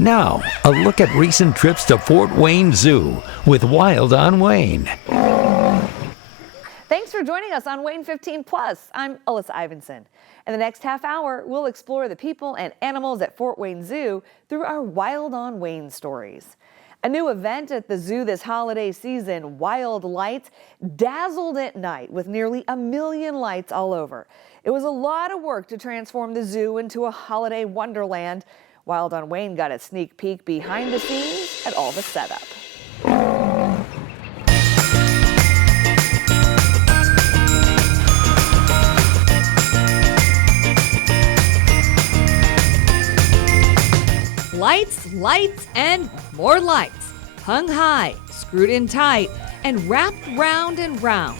Now, a look at recent trips to Fort Wayne Zoo with Wild on Wayne. Thanks for joining us on Wayne 15 Plus. I'm Alyssa Ivanson. In the next half hour, we'll explore the people and animals at Fort Wayne Zoo through our Wild on Wayne stories. A new event at the zoo this holiday season, Wild Lights, dazzled at night with nearly 1 million lights all over. It was a lot of work to transform the zoo into a holiday wonderland. Wild on Wayne got a sneak peek behind the scenes at all the setup. Lights, lights, and more lights. Hung high, screwed in tight, and wrapped round and round.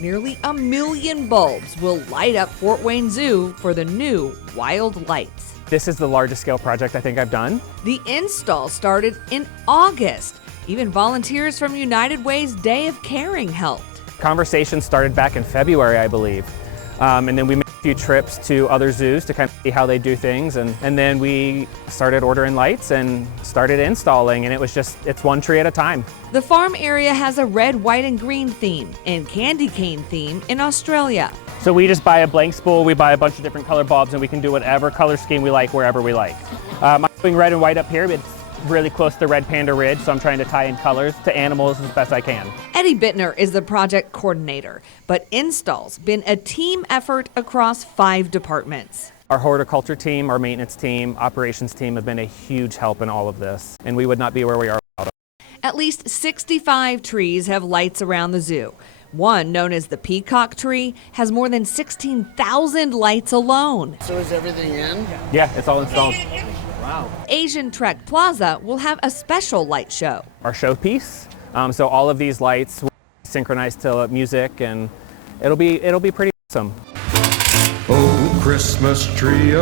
Nearly 1 million bulbs will light up Fort Wayne Zoo for the new Wild Lights. This is the largest scale project I think I've done. The install started in August. Even volunteers from United Way's Day of Caring helped. Conversation started back in February, I believe. And then we made a few trips to other zoos to kind of see how they do things. And then we started ordering lights and started installing, and it's one tree at a time. The farm area has a red, white, and green theme and candy cane theme in Australia. So we just buy a blank spool, we buy a bunch of different color bulbs, and we can do whatever color scheme we like wherever we like. I'm doing red and white up here. It's really close to Red Panda Ridge, so I'm trying to tie in colors to animals as best I can. Eddie Bittner is the project coordinator, but install's been a team effort across 5 departments. Our horticulture team, our maintenance team, operations team have been a huge help in all of this, and we would not be where we are without them. At least 65 trees have lights around the zoo. One, known as the peacock tree, has more than 16,000 lights alone. So is everything in? Yeah, it's all installed. Wow. Asian Trek Plaza will have a special light show. Our showpiece, so all of these lights will be synchronized to music, and it'll be pretty awesome. Oh Christmas tree,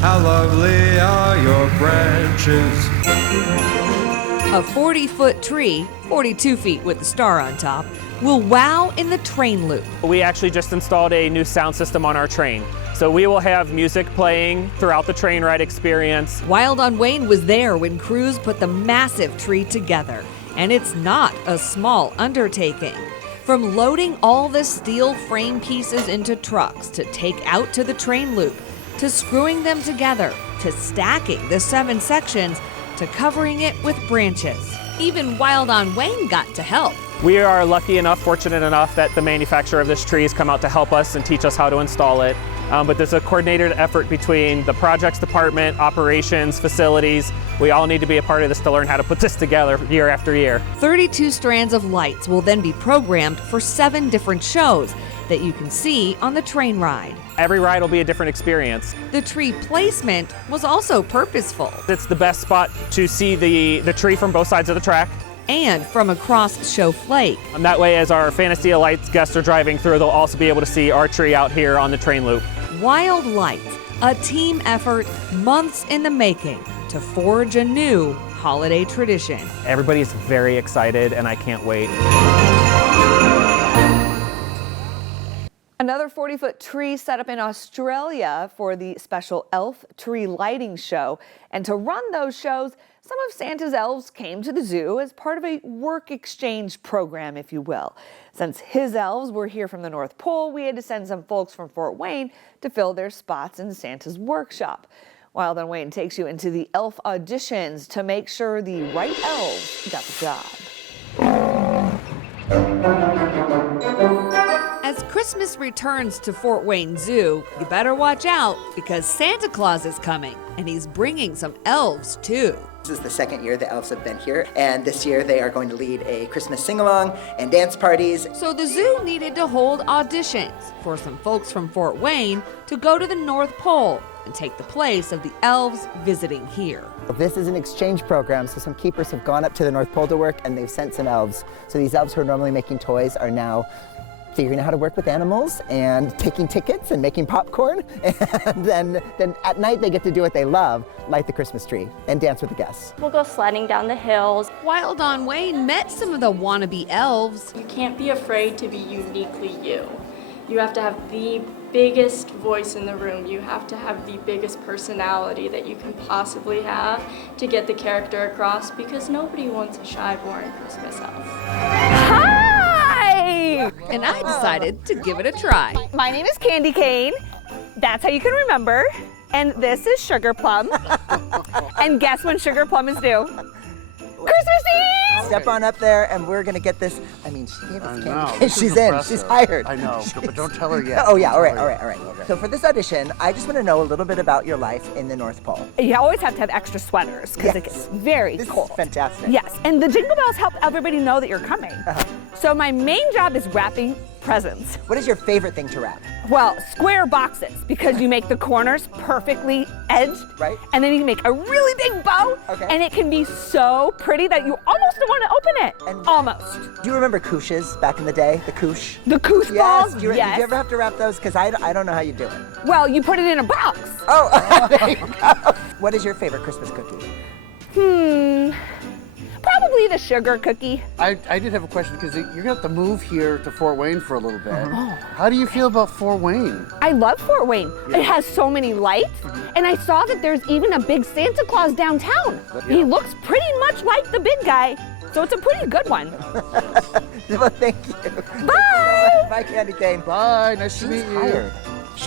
how lovely are your branches. A 40-foot tree, 42 feet with the star on top, will wow in the train loop. We actually just installed a new sound system on our train. So we will have music playing throughout the train ride experience. Wild on Wayne was there when crews put the massive tree together, and it's not a small undertaking. From loading all the steel frame pieces into trucks to take out to the train loop, to screwing them together, to stacking the 7 sections, to covering it with branches. Even Wild on Wayne got to help. We are lucky enough, fortunate enough, that the manufacturer of this tree has come out to help us and teach us how to install it. But there's a coordinated effort between the projects department, operations, facilities. We all need to be a part of this to learn how to put this together year after year. 32 strands of lights will then be programmed for 7 different shows that you can see on the train ride. Every ride will be a different experience. The tree placement was also purposeful. It's the best spot to see the tree from both sides of the track. And from across Show Flake. And that way, as our Fantasia Lights guests are driving through, they'll also be able to see our tree out here on the train loop. Wild Lights, a team effort months in the making to forge a new holiday tradition. Everybody's very excited, and I can't wait. Another 40-foot tree set up in Australia for the special elf tree lighting show. And to run those shows, some of Santa's elves came to the zoo as part of a work exchange program, if you will. Since his elves were here from the North Pole, we had to send some folks from Fort Wayne to fill their spots in Santa's workshop. Wild on Wayne takes you into the elf auditions to make sure the right elves got the job. As Christmas returns to Fort Wayne Zoo, you better watch out because Santa Claus is coming, and he's bringing some elves too. This is the second year the elves have been here, and this year they are going to lead a Christmas sing-along and dance parties. So the zoo needed to hold auditions for some folks from Fort Wayne to go to the North Pole and take the place of the elves visiting here. This is an exchange program, so some keepers have gone up to the North Pole to work, and they've sent some elves. So these elves who are normally making toys are now figuring out how to work with animals and taking tickets and making popcorn. And then at night they get to do what they love, light the Christmas tree and dance with the guests. We'll go sledding down the hills. Wild on Wayne met some of the wannabe elves. You can't be afraid to be uniquely you. You have to have the biggest voice in the room. You have to have the biggest personality that you can possibly have to get the character across, because nobody wants a shy, boring Christmas elf. Hi! And I decided to give it a try. My name is Candy Cane. That's how you can remember. And this is Sugar Plum. And guess when Sugar Plum is due? Christmas Eve! Step on up there and we're gonna get this. I mean, she gave us I know, candy. this is She's in, impressive. she's hired. I know, but don't tell her yet. Oh yeah, all right. Okay. So for this audition, I just wanna know a little bit about your life in the North Pole. You always have to have extra sweaters because it gets very This cold. is fantastic. Yes, and the jingle bells help everybody know that you're coming. So my main job is wrapping presents. What is your favorite thing to wrap? Well, square boxes, because you make the corners perfectly edged. Right. And then you make a really big bow. Okay. And it can be so pretty that you almost don't want to open it. And- Almost. Do you remember couches back in the day? The couche? The couche Yes. balls, Did you ever have to wrap those? Because I don't know how you do it. Well, you put it in a box. Oh, there you go. What is your favorite Christmas cookie? Probably the sugar cookie. I did have a question, because you're going to have to move here to Fort Wayne for a little bit. How do you feel about Fort Wayne? I love Fort Wayne. It has so many lights, and I saw that there's even a big Santa Claus downtown. He looks pretty much like the big guy, so it's a pretty good one. Well, thank you. Bye! Bye, Candy Cane. Bye, nice to meet you. Hired.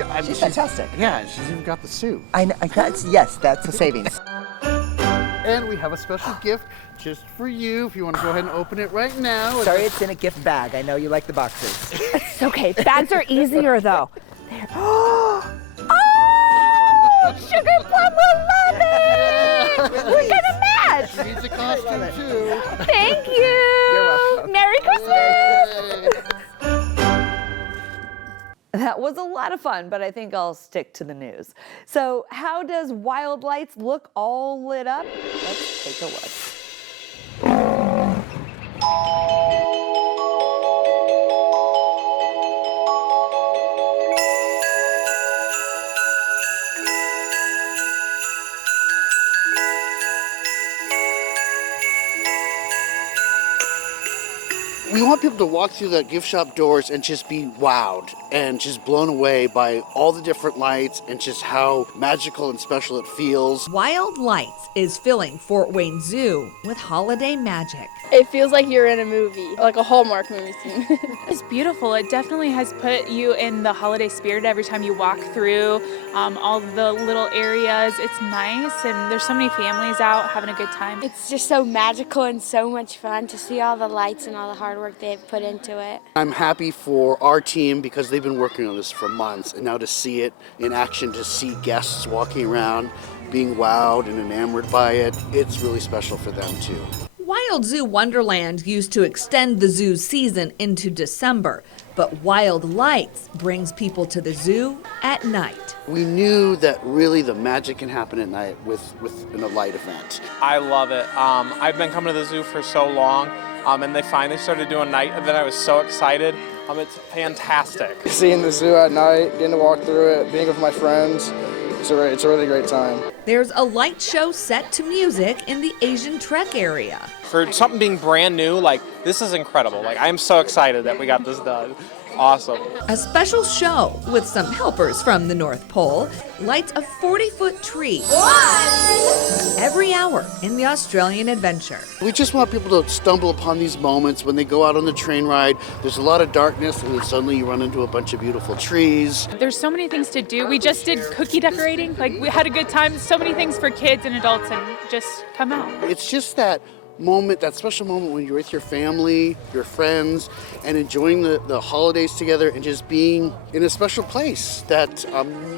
I mean, She's fantastic. Yeah, she's even got the suit. Yes, that's a savings. And we have a special gift just for you, if you want to go ahead and open it right now. Sorry, it's in a gift bag. I know you like the boxes. It's okay. Bags are easier though. There. Oh! Sugar Plum will love it! We're gonna match! She needs a costume too. Thank you! You're welcome. Merry Christmas! Yay. That was a lot of fun, but I think I'll stick to the news. So, how does Wild Lights look all lit up? Let's take a look. We want people to walk through the gift shop doors and just be wowed and just blown away by all the different lights and just how magical and special it feels. Wild Lights is filling Fort Wayne Zoo with holiday magic. It feels like you're in a movie, like a Hallmark movie scene. It's beautiful. It definitely has put you in the holiday spirit every time you walk through all the little areas. It's nice, and there's so many families out having a good time. It's just so magical and so much fun to see all the lights and all the hard work they've put into it. I'm happy for our team because they've been working on this for months, and now to see it in action, to see guests walking around, being wowed and enamored by it, it's really special for them too. Wild Zoo Wonderland used to extend the zoo's season into December, but Wild Lights brings people to the zoo at night. We knew that really the magic can happen at night with a light event. I love it. I've been coming to the zoo for so long, and they finally started doing a night event. I was so excited. It's fantastic. Seeing the zoo at night, getting to walk through it, being with my friends, it's a really great time. There's a light show set to music in the Asian Trek area. For something being brand new, this is incredible. I'm so excited that we got this done. Awesome. A special show with some helpers from the North Pole lights a 40-foot tree every hour in the Australian adventure. We just want people to stumble upon these moments when they go out on the train ride. There's a lot of darkness, and then suddenly you run into a bunch of beautiful trees. There's so many things to do. We just did cookie decorating. We had a good time. So many things for kids and adults, and just come out. It's just that moment, that special moment when you're with your family, your friends, and enjoying the holidays together and just being in a special place that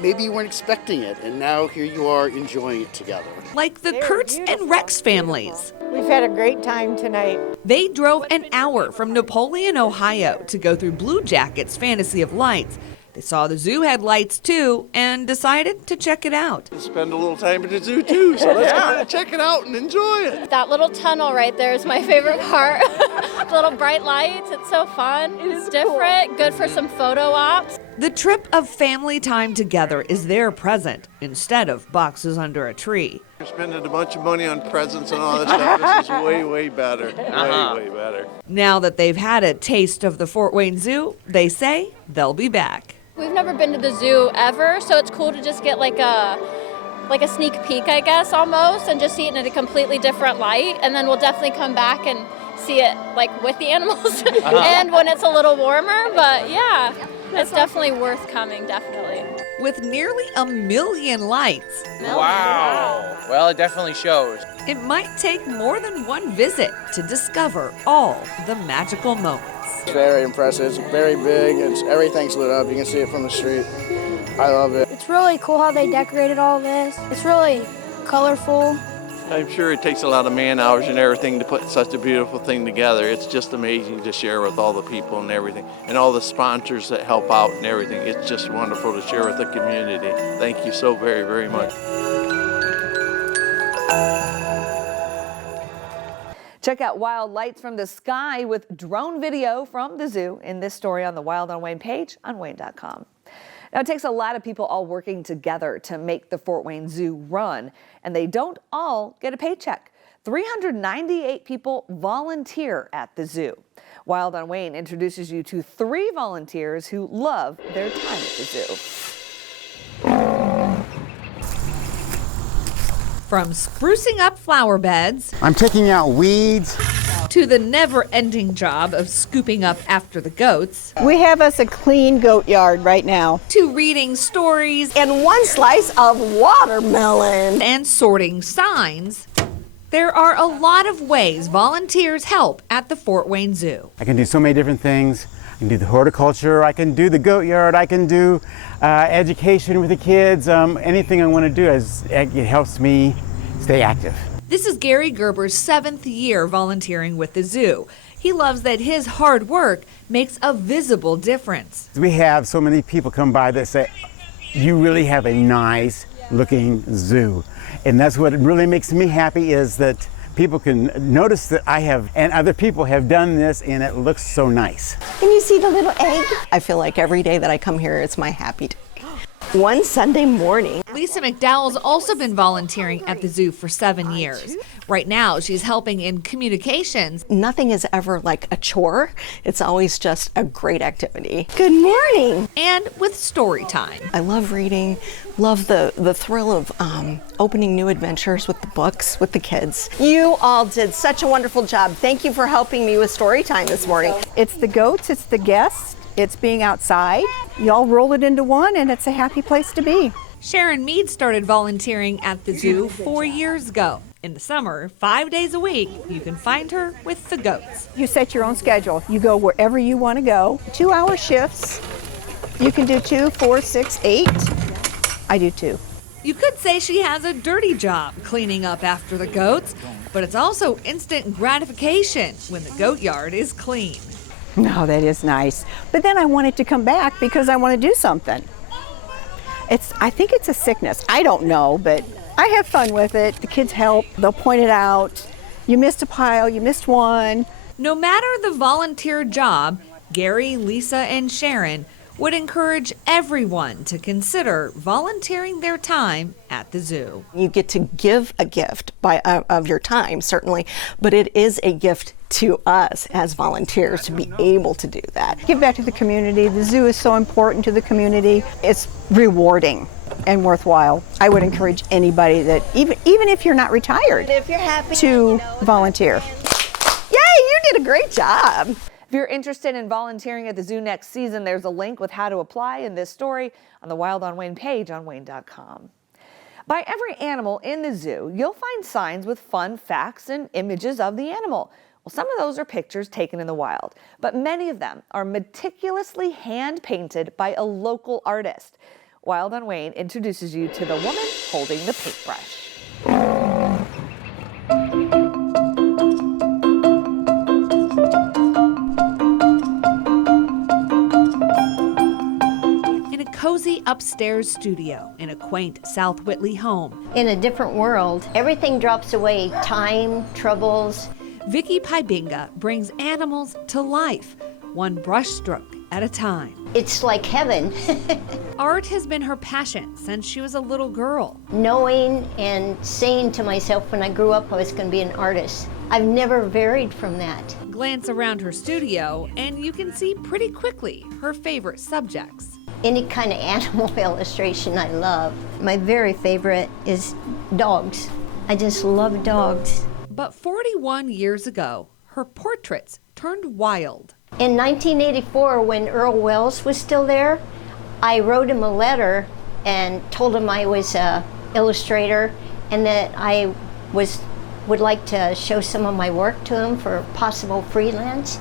maybe you weren't expecting it, and now here you are enjoying it together. Like the Kurtz and Rex families. We've had a great time tonight. They drove an hour from Napoleon, Ohio to go through Blue Jacket's Fantasy of Lights. They saw the zoo had lights too and decided to check it out. Spend a little time at the zoo too, so let's go and check it out and enjoy it. That little tunnel right there is my favorite part. Little bright lights, it's so fun. It's different, good for some photo ops. The trip of family time together is their present instead of boxes under a tree. You're spending a bunch of money on presents and all that stuff. This is way, way better. Way better. Now that they've had a taste of the Fort Wayne Zoo, they say they'll be back. We've never been to the zoo ever, so it's cool to just get like a sneak peek, I guess, almost, and just see it in a completely different light. And then we'll definitely come back and see it like with the animals and when it's a little warmer. But yeah, it's definitely worth coming, definitely. With nearly 1 million lights. Wow. Well, it definitely shows. It might take more than one visit to discover all the magical moments. It's very impressive. It's very big. Everything's lit up. You can see it from the street. I love it. It's really cool how they decorated all this. It's really colorful. I'm sure it takes a lot of man hours and everything to put such a beautiful thing together. It's just amazing to share with all the people and everything, and all the sponsors that help out and everything. It's just wonderful to share with the community. Thank you so very, very much. Check out Wild Lights from the Sky with drone video from the zoo in this story on the Wild on Wayne page on WANE.com. Now, it takes a lot of people all working together to make the Fort Wayne Zoo run, and they don't all get a paycheck. 398 people volunteer at the zoo. Wild on Wayne introduces you to 3 volunteers who love their time at the zoo. From sprucing up flower beds, I'm taking out weeds, to the never-ending job of scooping up after the goats. We have us a clean goat yard right now. To reading stories. And 1 slice of watermelon. And sorting signs. There are a lot of ways volunteers help at the Fort Wayne Zoo. I can do so many different things. I can do the horticulture, I can do the goat yard, I can do education with the kids. Anything I want to do, it helps me stay active. This is Gary Gerber's 7th year volunteering with the zoo. He loves that his hard work makes a visible difference. We have so many people come by that say, you really have a nice looking zoo. And that's what really makes me happy, is that people can notice that I have, and other people have done this, and it looks so nice. Can you see the little egg? I feel like every day that I come here, it's my happy day. One Sunday morning. Lisa McDowell's also been volunteering at the zoo for 7 years. Right now, she's helping in communications. Nothing is ever like a chore. It's always just a great activity. Good morning. And with story time. I love reading, love the thrill of opening new adventures with the books, with the kids. You all did such a wonderful job. Thank you for helping me with story time this morning. It's the goats, it's the guests. It's being outside. You all roll it into one, and it's a happy place to be. Sharon Mead started volunteering at the zoo 4 years ago. In the summer, 5 days a week, you can find her with the goats. You set your own schedule. You go wherever you want to go. 2-hour shifts. You can do 2, 4, 6, 8. I do 2. You could say she has a dirty job cleaning up after the goats, but it's also instant gratification when the goat yard is clean. No, that is nice. But then I wanted to come back because I want to do something. I think it's a sickness. I don't know, but I have fun with it. The kids help. They'll point it out. You missed a pile, you missed one. No matter the volunteer job, Gary, Lisa, and Sharon would encourage everyone to consider volunteering their time at the zoo. You get to give a gift of your time, certainly, but it is a gift to us as volunteers to be able to do that. Give back to the community. The zoo is so important to the community. It's rewarding and worthwhile. I would encourage anybody that, even if you're not retired, if you're happy, to volunteer. Yay, you did a great job. If you're interested in volunteering at the zoo next season, there's a link with how to apply in this story on the Wild on Wayne page on WANE.com. By every animal in the zoo, you'll find signs with fun facts and images of the animal. Well, some of those are pictures taken in the wild, but many of them are meticulously hand-painted by a local artist. Wild on Wayne introduces you to the woman holding the paintbrush. Cozy upstairs studio in a quaint South Whitley home. In a different world, everything drops away, time, troubles. Vicky Pybinga brings animals to life, one brushstroke at a time. It's like heaven. Art has been her passion since she was a little girl. Knowing and saying to myself when I grew up I was going to be an artist. I've never varied from that. Glance around her studio and you can see pretty quickly her favorite subjects. Any kind of animal illustration I love. My very favorite is dogs. I just love dogs. But 41 years ago, her portraits turned wild. In 1984, when Earl Wells was still there, I wrote him a letter and told him I was an illustrator and that I would like to show some of my work to him for possible freelance.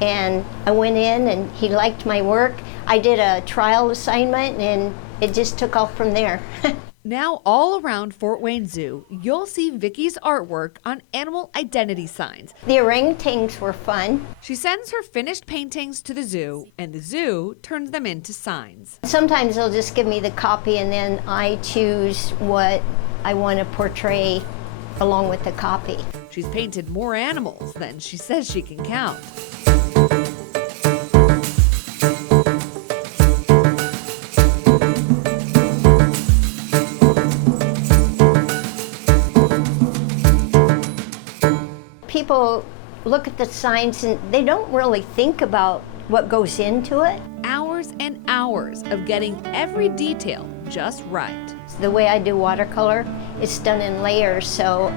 And I went in and he liked my work. I did a trial assignment and it just took off from there. Now all around Fort Wayne Zoo, you'll see Vicky's artwork on animal identity signs. The orangutans were fun. She sends her finished paintings to the zoo, and the zoo turns them into signs. Sometimes they'll just give me the copy and then I choose what I want to portray along with the copy. She's painted more animals than she says she can count. People look at the signs and they don't really think about what goes into it. Hours and hours of getting every detail just right. The way I do watercolor, it's done in layers, so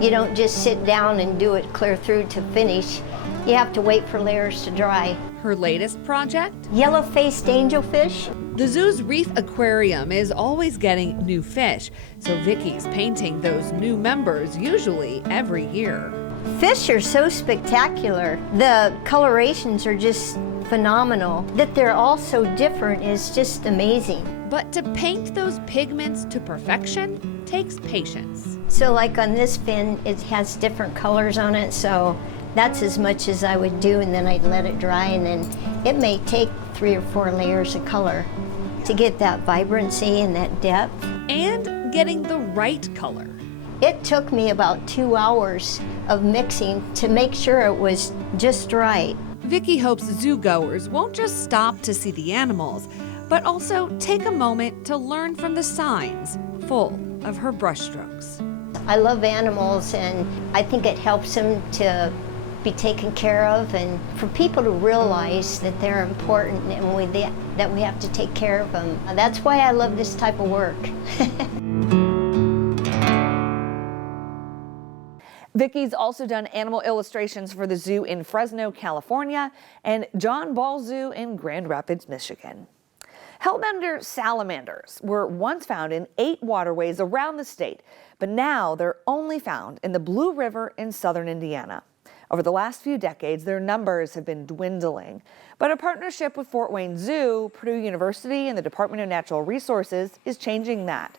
you don't just sit down and do it clear through to finish. You have to wait for layers to dry. Her latest project? Yellow-faced angelfish. The zoo's Reef Aquarium is always getting new fish, so Vicky's painting those new members usually every year. Fish are so spectacular. The colorations are just phenomenal. That they're all so different is just amazing. But to paint those pigments to perfection takes patience. So like on this fin, it has different colors on it, so that's as much as I would do, and then I'd let it dry, and then it may take 3 or 4 layers of color to get that vibrancy and that depth. And getting the right color. It took me about 2 hours of mixing to make sure it was just right. Vicky hopes zoo-goers won't just stop to see the animals, but also take a moment to learn from the signs, full of her brushstrokes. I love animals, and I think it helps them to be taken care of, and for people to realize that they're important and that we have to take care of them. That's why I love this type of work. Vicky's also done animal illustrations for the zoo in Fresno, California, and John Ball Zoo in Grand Rapids, Michigan. Hellbender salamanders were once found in 8 waterways around the state, but now they're only found in the Blue River in southern Indiana. Over the last few decades, their numbers have been dwindling, but a partnership with Fort Wayne Zoo, Purdue University, and the Department of Natural Resources is changing that.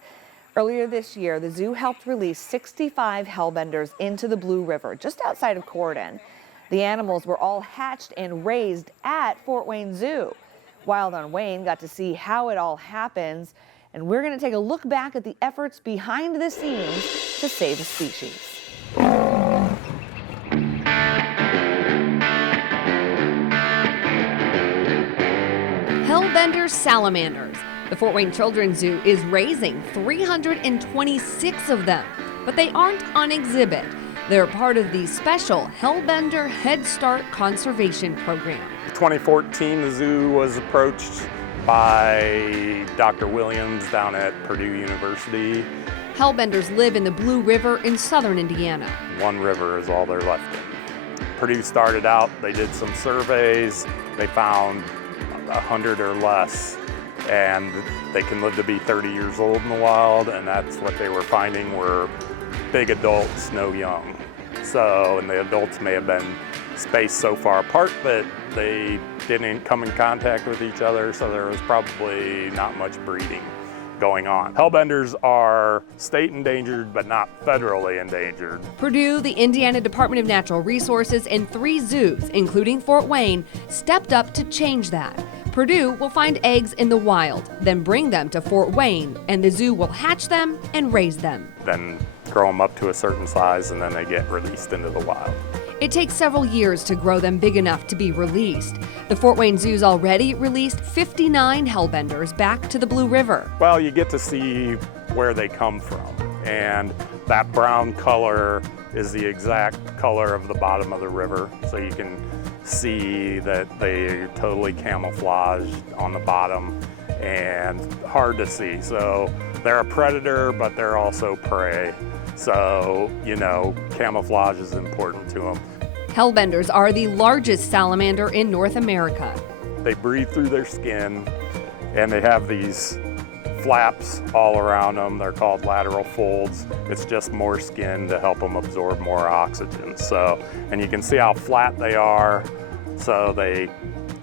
Earlier this year, the zoo helped release 65 hellbenders into the Blue River, just outside of Corydon. The animals were all hatched and raised at Fort Wayne Zoo. Wild on Wayne got to see how it all happens, and we're going to take a look back at the efforts behind the scenes to save a species. Hellbender salamanders. The Fort Wayne Children's Zoo is raising 326 of them, but they aren't on exhibit. They're part of the special Hellbender Head Start Conservation Program. In 2014, the zoo was approached by Dr. Williams down at Purdue University. Hellbenders live in the Blue River in southern Indiana. One river is all they're left in. Purdue started out, they did some surveys, they found 100 or less, and they can live to be 30 years old in the wild, and that's what they were finding were big adults, no young. So, and the adults may have been spaced so far apart that they didn't come in contact with each other, so there was probably not much breeding going on. Hellbenders are state endangered, but not federally endangered. Purdue, the Indiana Department of Natural Resources, and 3 zoos, including Fort Wayne, stepped up to change that. Purdue will find eggs in the wild, then bring them to Fort Wayne, and the zoo will hatch them and raise them. Then grow them up to a certain size, and then they get released into the wild. It takes several years to grow them big enough to be released. The Fort Wayne Zoo's already released 59 hellbenders back to the Blue River. Well, you get to see where they come from, and that brown color is the exact color of the bottom of the river, so you can see that they're totally camouflaged on the bottom and hard to see. So they're a predator, but they're also prey. So, you know, camouflage is important to them. Hellbenders are the largest salamander in North America. They breathe through their skin, and they have these flaps all around them. They're called lateral folds. It's just more skin to help them absorb more oxygen. So, and you can see how flat they are. So they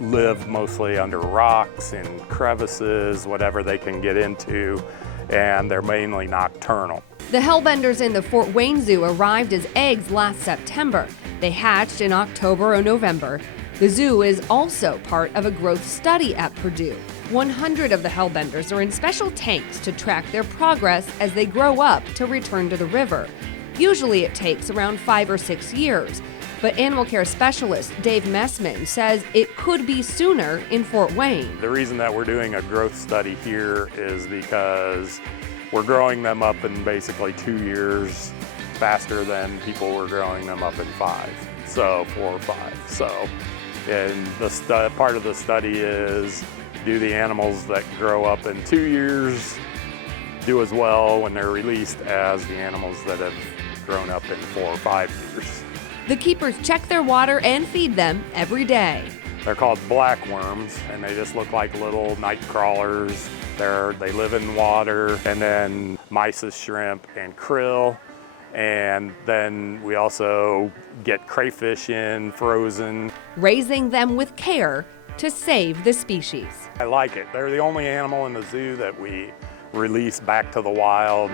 live mostly under rocks and crevices, whatever they can get into, and they're mainly nocturnal. The hellbenders in the Fort Wayne Zoo arrived as eggs last September. They hatched in October or November. The zoo is also part of a growth study at Purdue. 100 of the hellbenders are in special tanks to track their progress as they grow up to return to the river. Usually it takes around 5 or 6 years, but animal care specialist Dave Messman says it could be sooner in Fort Wayne. The reason that we're doing a growth study here is because we're growing them up in basically 2 years faster than people were growing them up in 5, so 4 or 5. So, and the part of the study is, do the animals that grow up in 2 years do as well when they're released as the animals that have grown up in 4 or 5 years? The keepers check their water and feed them every day. They're called black worms, and they just look like little night crawlers. They live in water, and then mysis shrimp and krill. And then we also get crayfish in frozen. Raising them with care to save the species. I like it. They're the only animal in the zoo that we release back to the wild.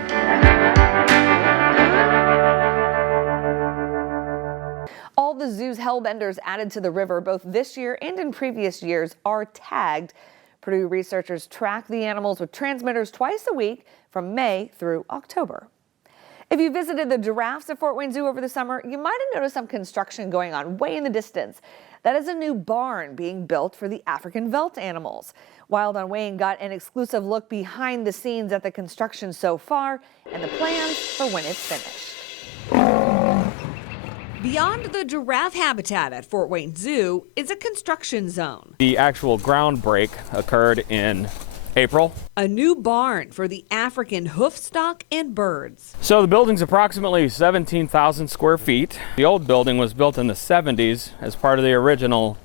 All the zoo's hellbenders added to the river both this year and in previous years are tagged. Purdue researchers track the animals with transmitters twice a week from May through October. If you visited the giraffes at Fort Wayne Zoo over the summer, you might have noticed some construction going on way in the distance. That is a new barn being built for the African veldt animals. Wild on Wayne got an exclusive look behind the scenes at the construction so far and the plans for when it's finished. Beyond the giraffe habitat at Fort Wayne Zoo is a construction zone. The actual ground break occurred in April. A new barn for the African hoofstock and birds. So the building's approximately 17,000 square feet. The old building was built in the 70s as part of the original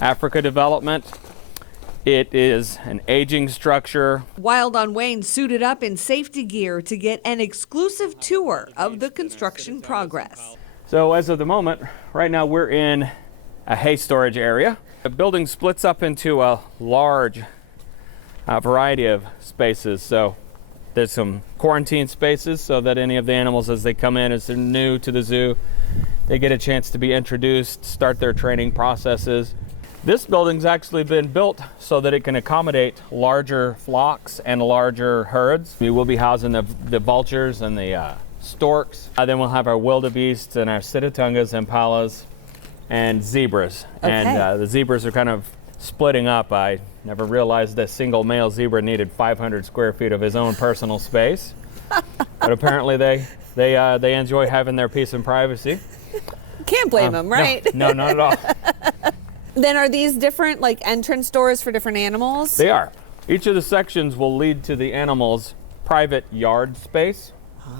Africa development. It is an aging structure. Wild on Wayne suited up in safety gear to get an exclusive tour of the construction progress. So as of the moment, right now we're in a hay storage area. The building splits up into a large variety of spaces. So there's some quarantine spaces so that any of the animals as they come in, as they're new to the zoo, they get a chance to be introduced, start their training processes. This building's actually been built so that it can accommodate larger flocks and larger herds. We will be housing the vultures and the storks. Then we'll have our wildebeests and our sitatungas, impalas, and zebras. Okay. And the zebras are kind of splitting up. I never realized a single male zebra needed 500 square feet of his own personal space. But apparently they enjoy having their peace and privacy. Can't blame them, right? No, not at all. Then are these different like entrance doors for different animals? They are. Each of the sections will lead to the animal's private yard space.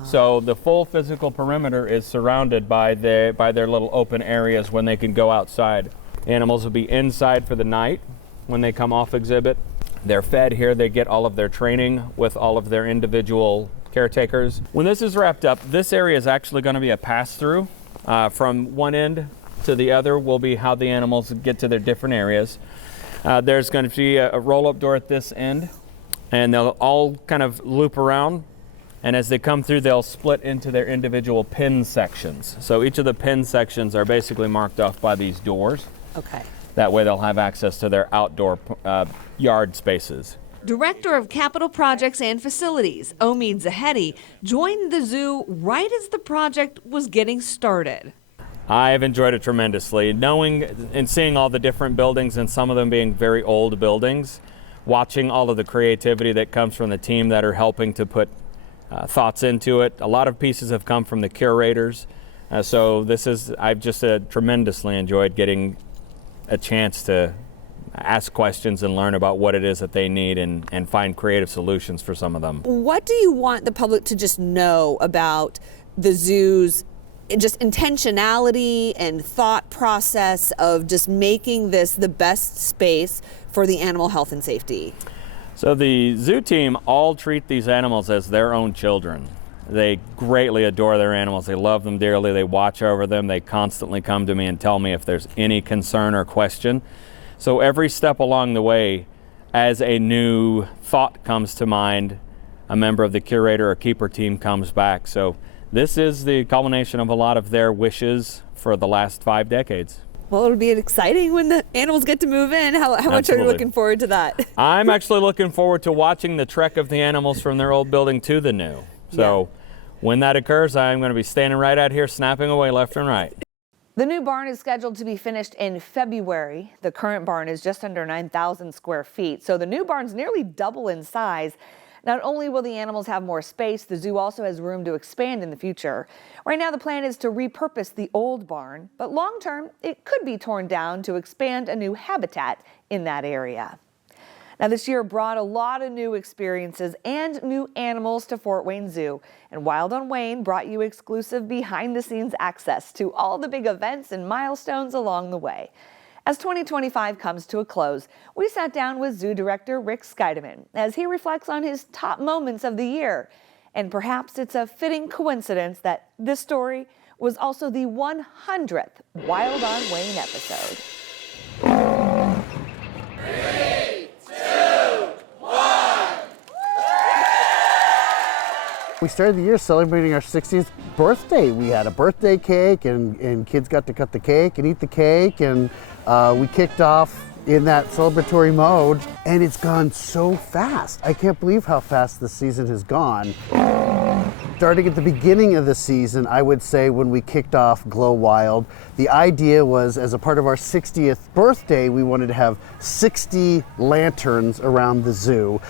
So the full physical perimeter is surrounded by their little open areas when they can go outside. Animals will be inside for the night when they come off exhibit. They're fed here. They get all of their training with all of their individual caretakers. When this is wrapped up, this area is actually going to be a pass-through. From one end to the other will be how the animals get to their different areas. There's going to be a roll-up door at this end, and they'll all kind of loop around. And as they come through, they'll split into their individual pen sections. So each of the pen sections are basically marked off by these doors. Okay. That way they'll have access to their outdoor yard spaces. Director of Capital Projects and Facilities, Omid Zahedi, joined the zoo right as the project was getting started. I've enjoyed it tremendously. Knowing and seeing all the different buildings and some of them being very old buildings, watching all of the creativity that comes from the team that are helping to put thoughts into it. A lot of pieces have come from the curators. So I've just tremendously enjoyed getting a chance to ask questions and learn about what it is that they need and find creative solutions for some of them. What do you want the public to just know about the zoo's just intentionality and thought process of just making this the best space for the animal health and safety? So the zoo team all treat these animals as their own children. They greatly adore their animals. They love them dearly. They watch over them. They constantly come to me and tell me if there's any concern or question. So every step along the way, as a new thought comes to mind, a member of the curator or keeper team comes back. So this is the culmination of a lot of their wishes for the last 5 decades. Well, it'll be exciting when the animals get to move in. How much are you looking forward to that? I'm actually looking forward to watching the trek of the animals from their old building to the new. So when that occurs, I'm going to be standing right out here snapping away left and right. The new barn is scheduled to be finished in February. The current barn is just under 9,000 square feet, so the new barn's nearly double in size. Not only will the animals have more space, the zoo also has room to expand in the future. Right now, the plan is to repurpose the old barn, but long term, it could be torn down to expand a new habitat in that area. Now, this year brought a lot of new experiences and new animals to Fort Wayne Zoo, and Wild on Wayne brought you exclusive behind-the-scenes access to all the big events and milestones along the way. As 2025 comes to a close, we sat down with Zoo Director Rick Scheidemann as he reflects on his top moments of the year. And perhaps it's a fitting coincidence that this story was also the 100th Wild on Wayne episode. 3, 2, 1. We started the year celebrating our 60th birthday. We had a birthday cake and kids got to cut the cake and eat the cake, and we kicked off in that celebratory mode, and it's gone so fast. I can't believe how fast the season has gone. Starting at the beginning of the season, I would say when we kicked off Glow Wild, the idea was as a part of our 60th birthday, we wanted to have 60 lanterns around the zoo.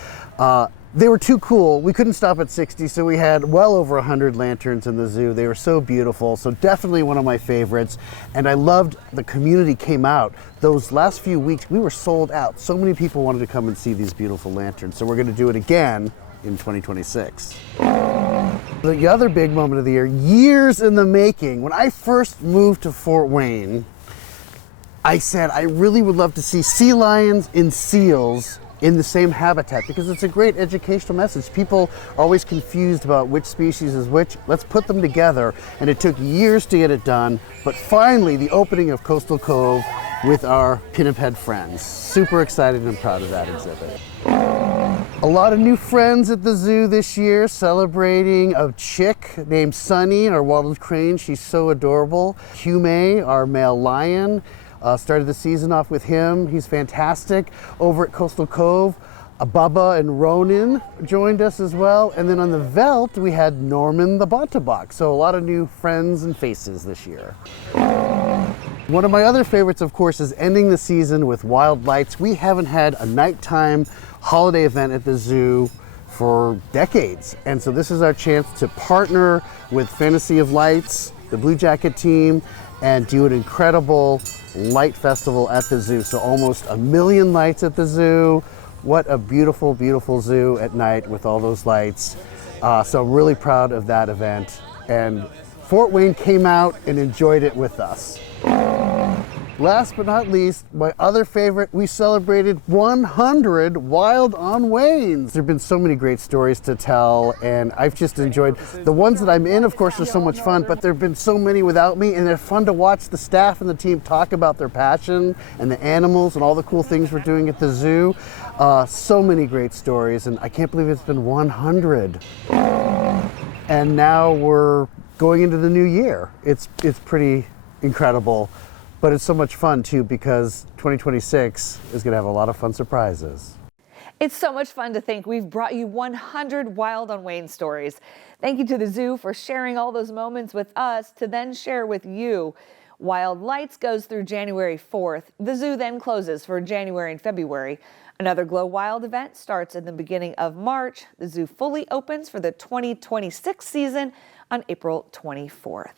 They were too cool. We couldn't stop at 60, so we had well over 100 lanterns in the zoo. They were so beautiful, so definitely one of my favorites. And I loved the community came out. Those last few weeks, we were sold out. So many people wanted to come and see these beautiful lanterns, so we're gonna do it again in 2026. The other big moment of the year, years in the making, when I first moved to Fort Wayne, I said I really would love to see sea lions and seals in the same habitat because it's a great educational message. People are always confused about which species is which. Let's put them together, and it took years to get it done, but finally the opening of Coastal Cove with our pinniped friends. Super excited and proud of that exhibit. A lot of new friends at the zoo this year, celebrating a chick named Sunny, our wattled crane. She's so adorable. Hume, our male lion, started the season off with him. He's fantastic. Over at Coastal Cove, Bubba and Ronan joined us as well. And then on the Veldt, we had Norman the Bontebok. So a lot of new friends and faces this year. One of my other favorites, of course, is ending the season with Wild Lights. We haven't had a nighttime holiday event at the zoo for decades. And so this is our chance to partner with Fantasy of Lights, the Blue Jacket team, and do an incredible light festival at the zoo. So almost 1 million lights at the zoo. What a beautiful, beautiful zoo at night with all those lights. So I'm really proud of that event. And Fort Wayne came out and enjoyed it with us. Last but not least, my other favorite, we celebrated 100 Wild on Waynes. There have been so many great stories to tell, and I've just enjoyed the ones that I'm in. Of course, are so much fun, but there have been so many without me, and they're fun to watch the staff and the team talk about their passion and the animals and all the cool things we're doing at the zoo. So many great stories, and I can't believe it's been 100. And now we're going into the new year. It's pretty incredible. But it's so much fun too because 2026 is going to have a lot of fun surprises. It's so much fun to think we've brought you 100 Wild on Wayne stories. Thank you to the zoo for sharing all those moments with us to then share with you. Wild Lights goes through January 4th. The zoo then closes for January and February. Another Glow Wild event starts in the beginning of March. The zoo fully opens for the 2026 season on April 24th.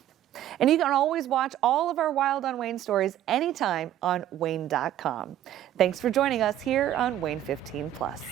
And you can always watch all of our Wild on Wayne stories anytime on WANE.com. Thanks for joining us here on WANE 15 Plus.